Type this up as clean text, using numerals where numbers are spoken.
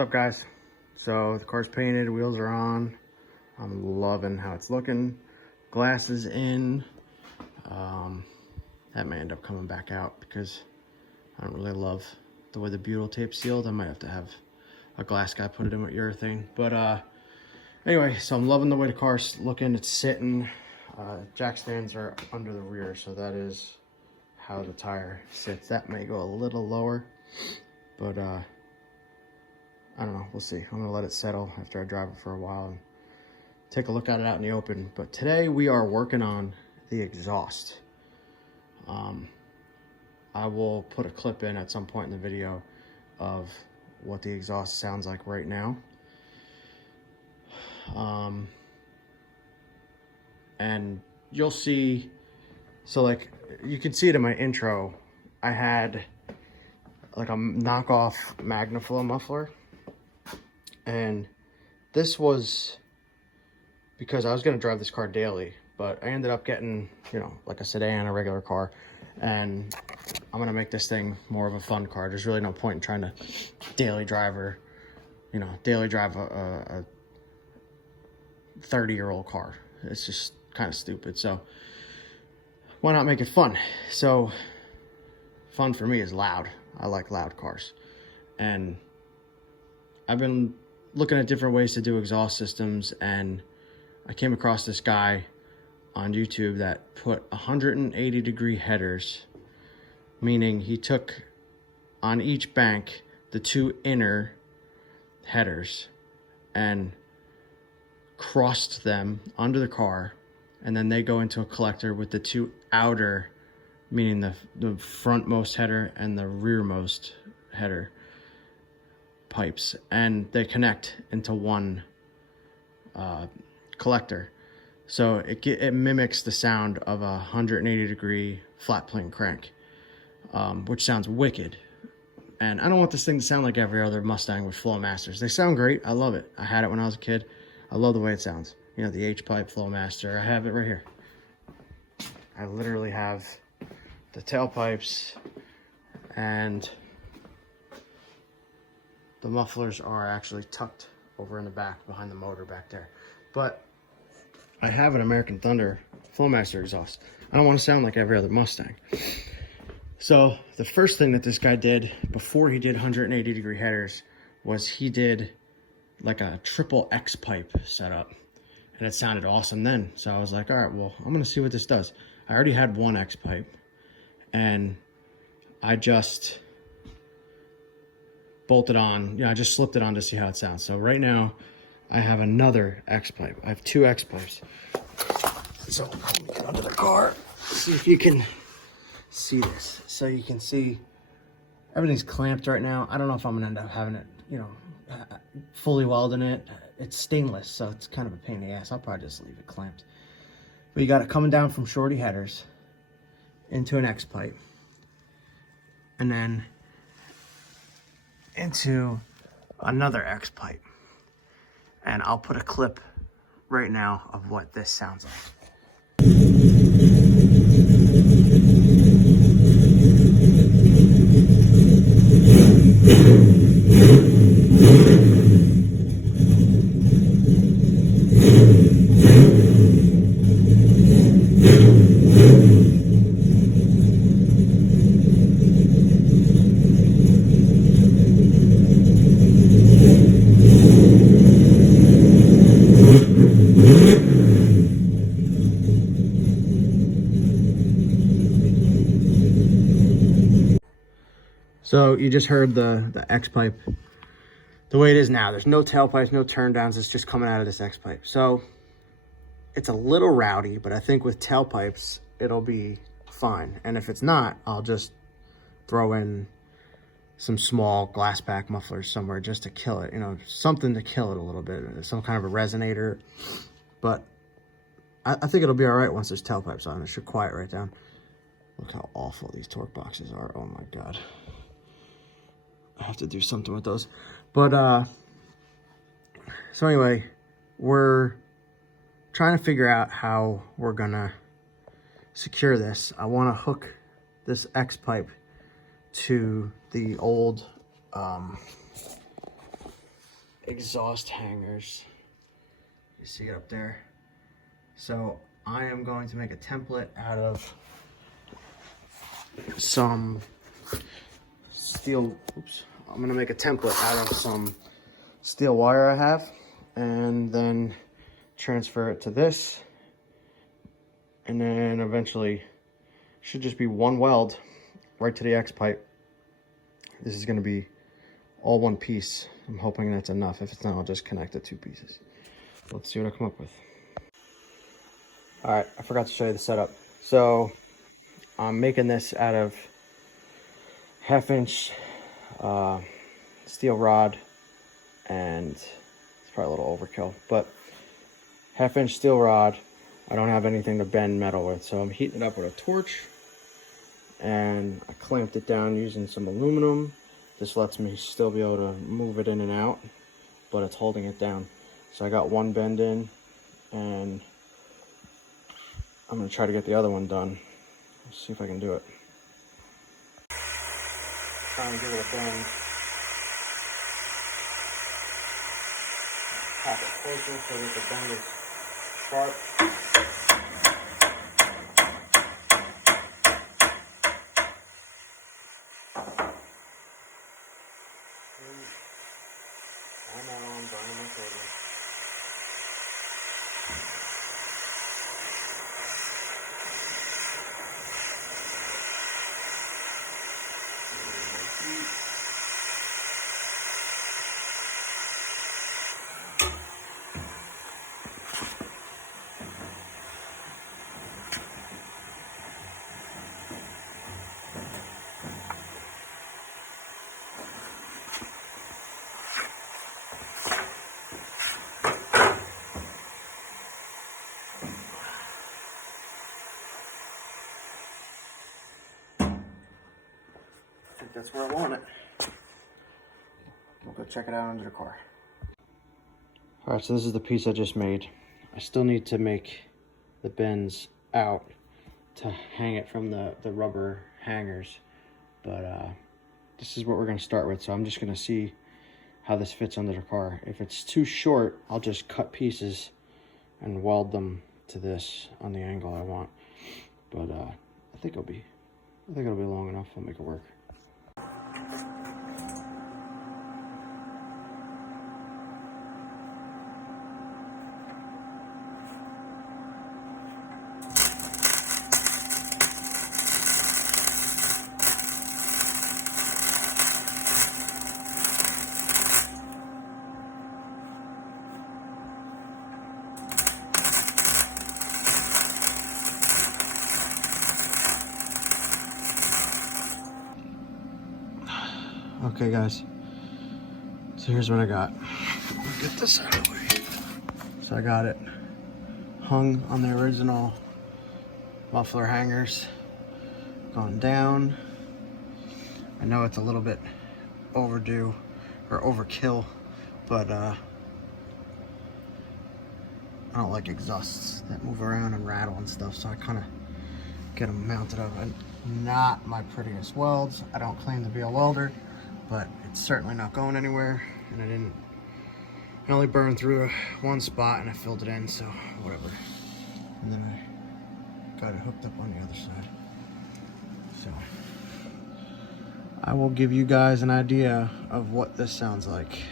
What's up, guys? So the car's painted, wheels are on. I'm loving how it's looking. Glass is in. That may end up coming back out because I don't really love the way the butyl tape's sealed. I might have to have a glass guy put it in with urethane. But anyway, so I'm loving the way the car's looking. It's sitting. Jack stands are under the rear, so that is how the tire sits. That may go a little lower, but I don't know, we'll see. I'm gonna let it settle after I drive it for a while and take a look at it out in the open. But today we are working on the exhaust. I will put a clip in at some point in the video of what the exhaust sounds like right now. And you'll see, so like you can see it in my intro, I had like a knockoff MagnaFlow muffler, and this was because I was going to drive this car daily, but I ended up getting, you know, like a sedan, a regular car, and I'm going to make this thing more of a fun car. There's really no point in trying to daily drive a 30-year-old car. It's just kind of stupid. So why not make it fun? So fun for me is loud. I like loud cars, and I've been looking at different ways to do exhaust systems, and I came across this guy on YouTube that put 180-degree headers, meaning he took on each bank the two inner headers and crossed them under the car, and then they go into a collector with the two outer, meaning the frontmost header and the rearmost header pipes, and they connect into one collector. So it mimics the sound of a 180-degree flat plane crank, which sounds wicked. And I don't want this thing to sound like every other Mustang with Flowmasters. They sound great. I love it. I had it when I was a kid. I love the way it sounds. You know, the H-pipe Flowmaster. I have it right here. I literally have the tailpipes, and the mufflers are actually tucked over in the back behind the motor back there. But I have an American Thunder Flowmaster exhaust. I don't want to sound like every other Mustang. So the first thing that this guy did before he did 180-degree headers was he did like a triple X pipe setup, and it sounded awesome then. So I was like, all right, well, I'm gonna see what this does. I already had one X pipe, and I just bolted on, I just slipped it on to see how it sounds. So right now I have another X pipe. I have two X pipes. So let me get under the car, see if you can see this. So you can see everything's clamped right now. I don't know if I'm gonna end up having it, fully welding it. It's stainless, so it's kind of a pain in the ass. I'll probably just leave it clamped. But you got it coming down from shorty headers into an X pipe, and then into another X pipe. And I'll put a clip right now of what this sounds like. So you just heard the X pipe the way it is now. There's no tailpipes, no turn downs. It's just coming out of this X pipe. So it's a little rowdy, but I think with tailpipes, it'll be fine. And if it's not, I'll just throw in some small glass pack mufflers somewhere just to kill it, something to kill it a little bit, some kind of a resonator. But I think it'll be all right once there's tailpipes on. It should quiet right down. Look how awful these torque boxes are. Oh my God. I have to do something with those. But so anyway, we're trying to figure out how we're gonna secure this. I want to hook this X pipe to the old exhaust hangers. You see it up there? So I am going to make a template out of some steel, I'm gonna make a template out of some steel wire I have, and then transfer it to this, and then eventually should just be one weld right to the X pipe. This is gonna be all one piece. I'm hoping that's enough. If it's not, I'll just connect the two pieces. Let's see what I come up with. All right, I forgot to show you the setup. So I'm making this out of 1/2-inch steel rod, and it's probably a little overkill, but 1/2-inch steel rod. I don't have anything to bend metal with, so I'm heating it up with a torch, and I clamped it down using some aluminum. This lets me still be able to move it in and out, but it's holding it down. So I got one bend in, and I'm gonna try to get the other one done. Let's see if I can do it. Try and give it a bend. Tap it closer so that the bend is sharp. I know, I'm burning my finger. I think that's where I want it. We'll go check it out under the car. All right, so this is the piece I just made. I still need to make the bends out to hang it from the rubber hangers, but this is what we're gonna start with. So I'm just gonna see how this fits under the car. If it's too short, I'll just cut pieces and weld them to this on the angle I want. But I think it'll be long enough. I'll make it work. Okay guys, so here's what I got. I'll get this out of the way. So I got it hung on the original muffler hangers, gone down. I know it's a little bit overdue or overkill, but I don't like exhausts that move around and rattle and stuff, so I kind of get them mounted up. And not my prettiest welds. I don't claim to be a welder, but it's certainly not going anywhere, and I only burned through one spot and I filled it in, so whatever. And then I got it hooked up on the other side. So I will give you guys an idea of what this sounds like.